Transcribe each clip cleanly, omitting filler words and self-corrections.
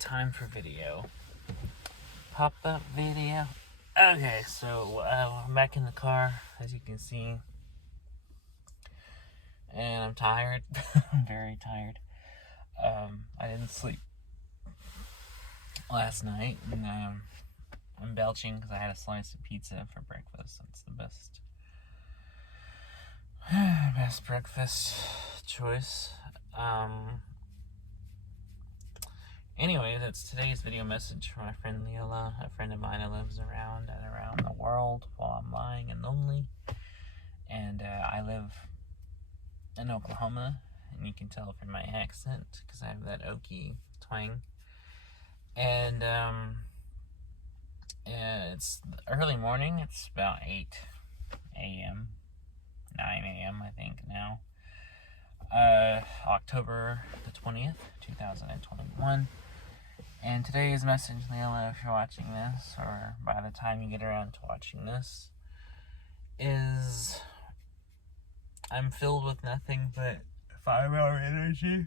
time for video. Pop-up video. Okay, so I'm back in the car, as you can see. And I'm tired. I'm very tired. I didn't sleep last night, and I'm belching because I had a slice of pizza for breakfast. That's the best breakfast choice. Anyway, that's today's video message from my friend Lilla, a friend of mine who lives around the world while I'm lying and lonely. And I live in Oklahoma, and you can tell from my accent because I have that Okie twang. And it's early morning. It's about 8 a.m., 9 a.m. I think now. October the 20th, 2021. And today's message, Lilla, if you're watching this, or by the time you get around to watching this, is I'm filled with nothing but 5-hour energy,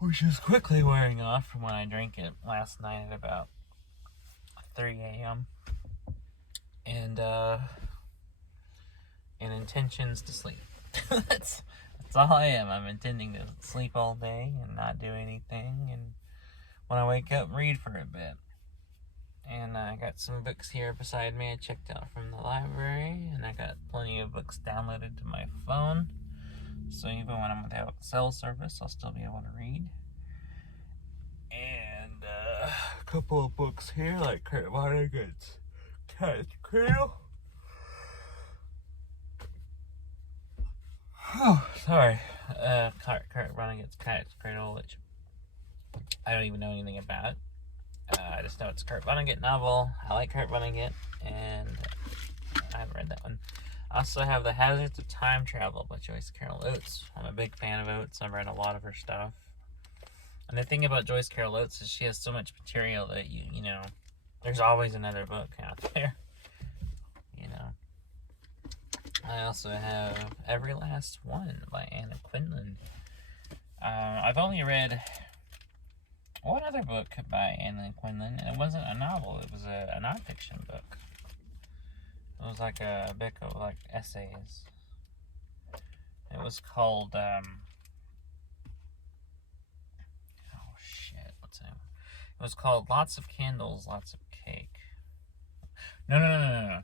which is quickly wearing off from when I drank it last night at about 3 a.m. And intentions to sleep. That's all I am. I'm intending to sleep all day and not do anything, and when I wake up, read for a bit. And I got some books here beside me I checked out from the library, and I got plenty of books downloaded to my phone, so even when I'm without cell service, I'll still be able to read. And a couple of books here, like Kurt Vonnegut's Cat's Cradle. Oh, sorry. Kurt Vonnegut's Cat's Cradle, which I don't even know anything about. I just know it's a Kurt Vonnegut novel. I like Kurt Vonnegut, and I haven't read that one. I also have The Hazards of Time Travel by Joyce Carol Oates. I'm a big fan of Oates. I've read a lot of her stuff. And the thing about Joyce Carol Oates is she has so much material that you know, there's always another book out there. You know. I also have Every Last One by Anna Quindlen. I've only read one other book by Anna Quindlen, and it wasn't a novel. It was a nonfiction book. It was like a book of like essays. It was called what's it? It was called Lots of Candles, Lots of Cake. No.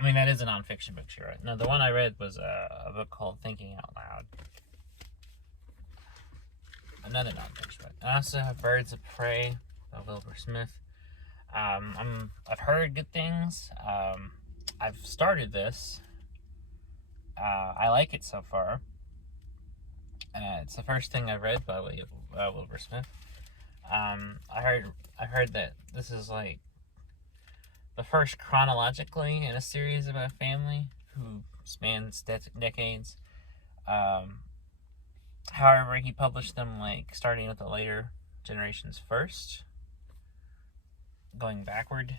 I mean, that is a nonfiction book she wrote. No, the one I read was a book called Thinking Out Loud. Another nonfiction book. I also have Birds of Prey by Wilbur Smith. I've heard good things. I've started this. I like it so far. It's the first thing I've read by Wilbur Smith. I heard that this is like the first chronologically in a series about a family who spans decades. However, he published them like starting with the later generations first, going backward.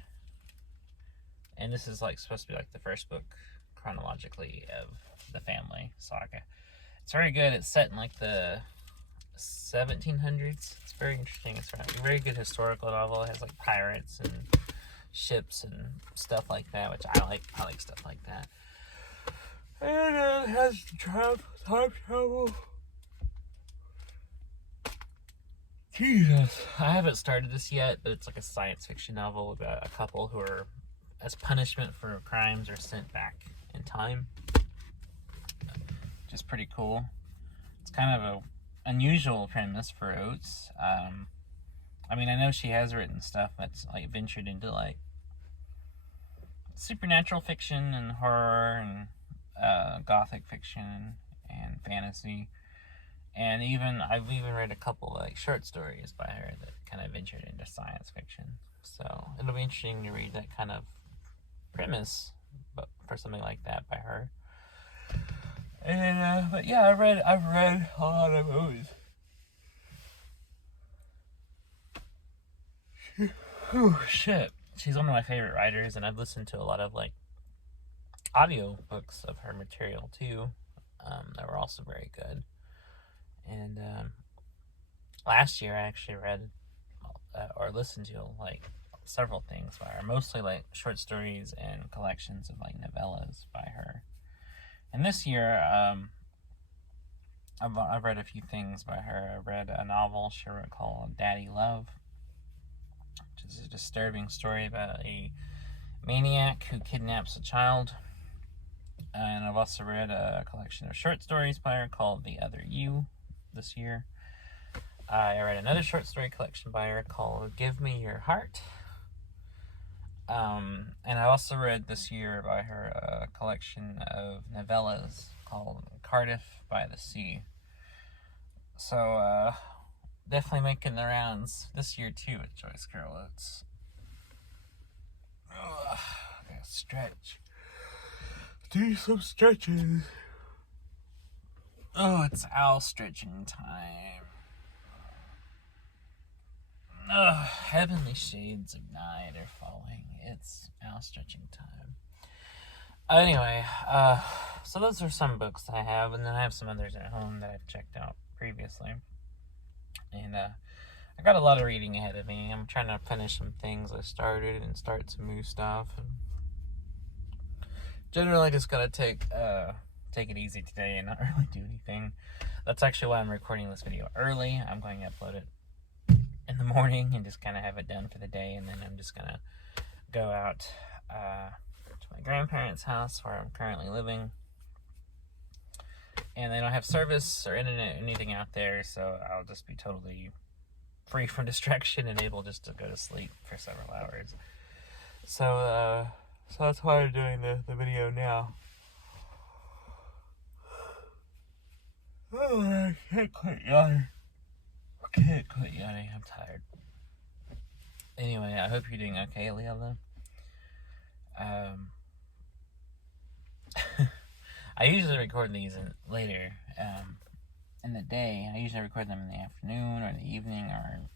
And this is like supposed to be like the first book chronologically of the family saga. It's very good. It's set in like the 1700s. It's very interesting. It's a very good historical novel. It has like pirates and ships and stuff like that, which I like. I like stuff like that. And it has time travel. Jesus, I haven't started this yet, but it's like a science fiction novel about a couple who are, as punishment for crimes, are sent back in time. Which is pretty cool. It's kind of a unusual premise for Oates. I mean, I know she has written stuff that's like ventured into like supernatural fiction and horror and gothic fiction and fantasy. And I've even read a couple like short stories by her that kind of ventured into science fiction. So it'll be interesting to read that kind of premise, but for something like that by her. And but yeah, I've read a lot of movies. Oh shit, she's one of my favorite writers, and I've listened to a lot of like audio books of her material too. That were also very good. And last year I actually read or listened to like several things by her, mostly like short stories and collections of like novellas by her. And this year, I've read a few things by her. I read a novel she wrote called Daddy Love, which is a disturbing story about a maniac who kidnaps a child. And I've also read a collection of short stories by her called The Other You this year. I read another short story collection by her called Give Me Your Heart. And I also read this year by her a collection of novellas called Cardiff by the Sea. So, definitely making the rounds this year too with Joyce Carol Oates. Gotta stretch. Do some stretches. Oh, it's owl stretching time. Heavenly shades of night are falling. It's owl stretching time. Anyway, so those are some books I have, and then I have some others at home that I've checked out previously. And I got a lot of reading ahead of me. I'm trying to finish some things I started and start some new stuff. And generally, just gotta take it easy today and not really do anything. That's actually why I'm recording this video early. I'm going to upload it in the morning and just kind of have it done for the day, and then I'm just gonna go out to my grandparents' house where I'm currently living, and they don't have service or internet or anything out there, so I'll just be totally free from distraction and able just to go to sleep for several hours. So that's why I'm doing the video now. Oh, I can't quit yawning. I'm tired. Anyway, I hope you're doing okay, Lilla. I usually record these later in the day. I usually record them in the afternoon or the evening, or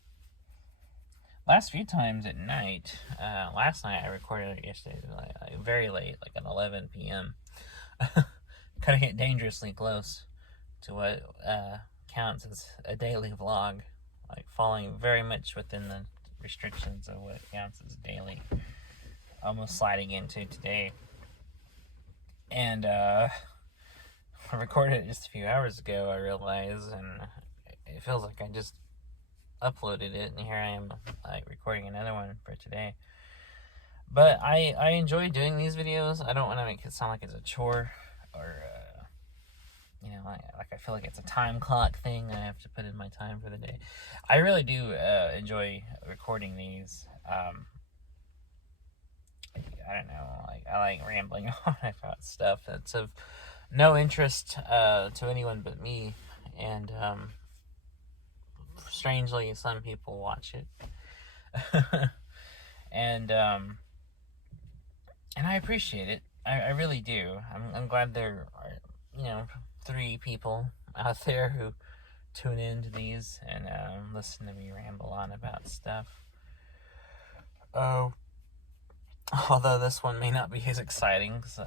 last few times at night. Last night I recorded it yesterday, like very late, like at 11 p.m. Kind of get dangerously close to what counts as a daily vlog, like falling very much within the restrictions of what counts as daily, almost sliding into today. And I recorded it just a few hours ago, I realized, and it feels like I just uploaded it, and here I am like recording another one for today. But I enjoy doing these videos. I don't want to make it sound like it's a chore, or like I feel like it's a time clock thing. I have to put in my time for the day. I really do enjoy recording these. I don't know, like I like rambling on about stuff that's of no interest to anyone but me, and strangely some people watch it. and I appreciate it. I really do. I'm glad there are 3 people out there who tune into these and listen to me ramble on about stuff. Although this one may not be as exciting, because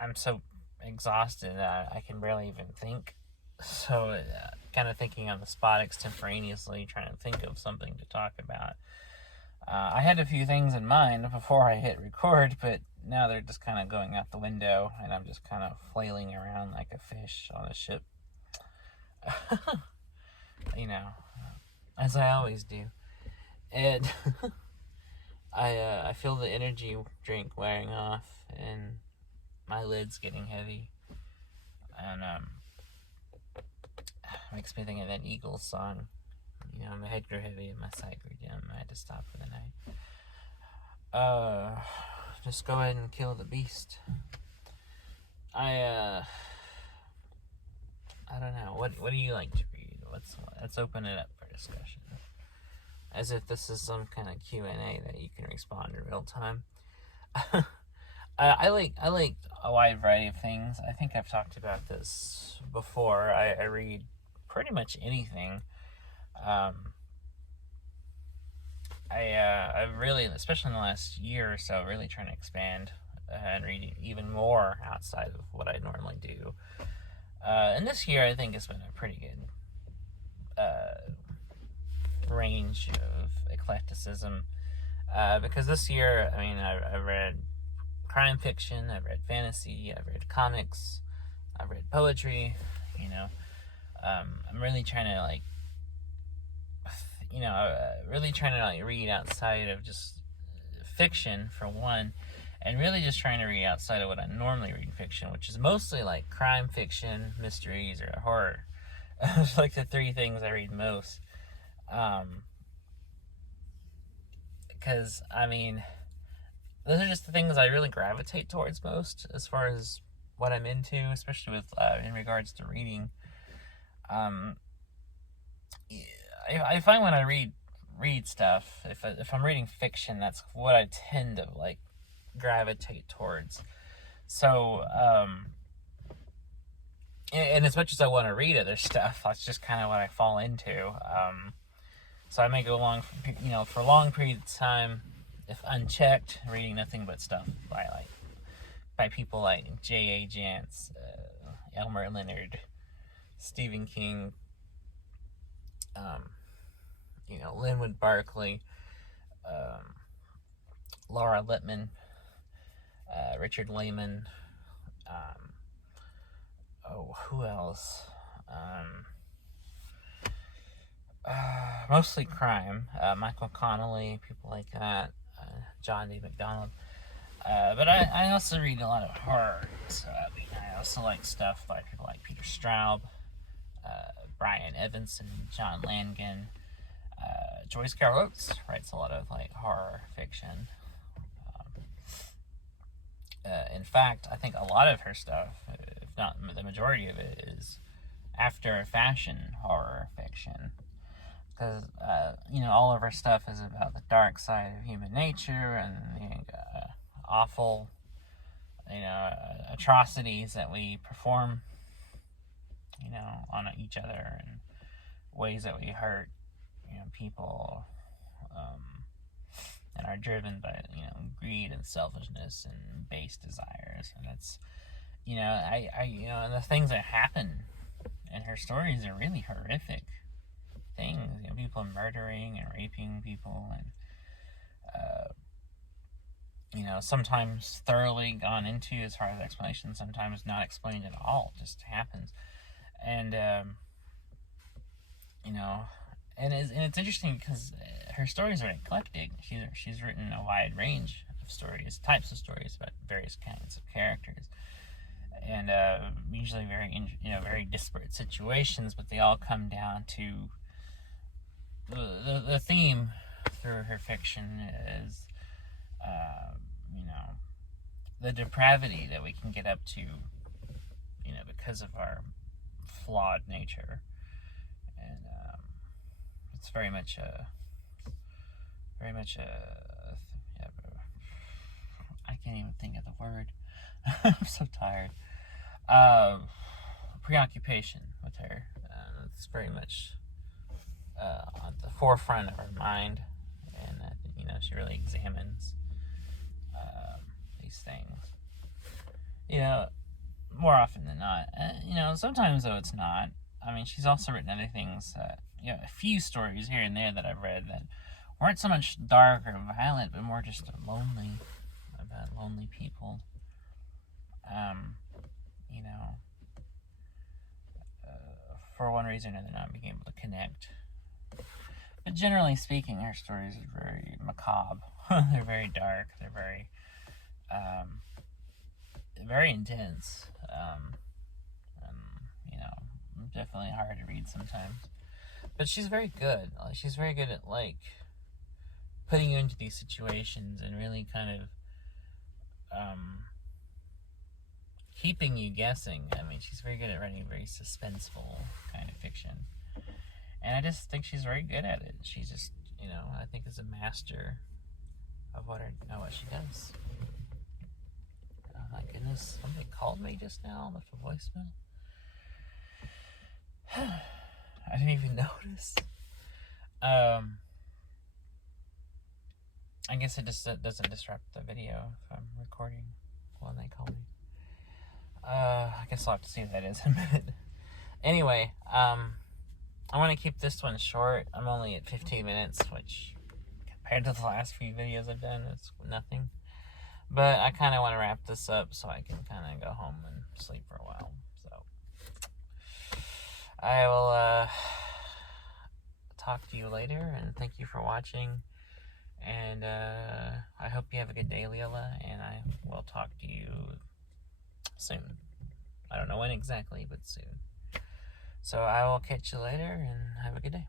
I'm so exhausted I can barely even think. So kind of thinking on the spot extemporaneously, trying to think of something to talk about. I had a few things in mind before I hit record, but now they're just kind of going out the window, and I'm just kind of flailing around like a fish on a ship. As I always do. And I feel the energy drink wearing off, and my lid's getting heavy, and makes me think of that Eagles song. My head grew heavy and my sight grew dim. I had to stop for the night. Just go ahead and kill the beast. I don't know. What do you like to read? Let's open it up for discussion. As if this is some kind of Q&A that you can respond in real time. I like a wide variety of things. I think I've talked about this before. I read pretty much anything. I've really, especially in the last year or so, really trying to expand and read even more outside of what I normally do. And this year, I think, has been a pretty good range of eclecticism. Because this year, I mean, I read crime fiction, I've read fantasy, I've read comics, I've read poetry, you know. I'm really trying to, like, really trying to, like, read outside of just fiction, for one, and really just trying to read outside of what I normally read in fiction, which is mostly, like, crime fiction, mysteries, or horror. It's like the three things I read most. Because, I mean, those are just the things I really gravitate towards most as far as what I'm into, especially with in regards to reading. I find when I read stuff, if I'm reading fiction, that's what I tend to, like, gravitate towards. So, and as much as I want to read other stuff, that's just kind of what I fall into. So I may go along, for long periods of time, if unchecked, reading nothing but stuff by people like J.A. Jance, Elmer Leonard, Stephen King, Linwood Barkley, Laura Lippman, Richard Lehman. Who else? Mostly crime. Michael Connelly, people like that. John D. MacDonald. But I also read a lot of horror. So I also like stuff by people like Peter Straub, Brian Evanson, John Langan. Joyce Carol Oates writes a lot of, like, horror fiction. In fact, I think a lot of her stuff, if not the majority of it, is after fashion horror fiction. Because, all of her stuff is about the dark side of human nature and the awful, atrocities that we perform, on each other, and ways that we hurt, people, and are driven by, greed and selfishness and base desires. And it's, and the things that happen in her stories are really horrific things. People murdering and raping people, and sometimes thoroughly gone into as far as explanation, sometimes not explained at all. It just happens. And and it's interesting because her stories are eclectic. She's written a wide range of stories, types of stories about various kinds of characters, and usually very disparate situations, but they all come down to the theme through her fiction is, the depravity that we can get up to, because of our flawed nature. And it's very much I can't even think of the word. I'm so tired. Preoccupation with her. It's very much on the forefront of her mind, and she really examines these things. More often than not. Sometimes though it's not. I mean, she's also written other things. A few stories here and there that I've read that weren't so much dark or violent, but more just about lonely people. For one reason or another, not being able to connect. But generally speaking, her stories are very macabre. They're very dark. They're very intense. Definitely hard to read sometimes. But she's very good. She's very good at, like, putting you into these situations and really kind of keeping you guessing. I mean, she's very good at writing very suspenseful kind of fiction. And I just think she's very good at it. She's just, I think is a master of what she does. Oh my goodness, somebody called me just now, left a voicemail. I didn't even notice. I guess it just doesn't disrupt the video if I'm recording when they call me. I guess I'll have to see what that is in a minute. Anyway, I want to keep this one short. I'm only at 15 minutes, which compared to the last few videos I've done, it's nothing. But I kind of want to wrap this up so I can kind of go home and sleep for a while. So I will talk to you later, and thank you for watching. And I hope you have a good day, Lilla, and I will talk to you soon. I don't know when exactly, but soon. So I will catch you later, and have a good day.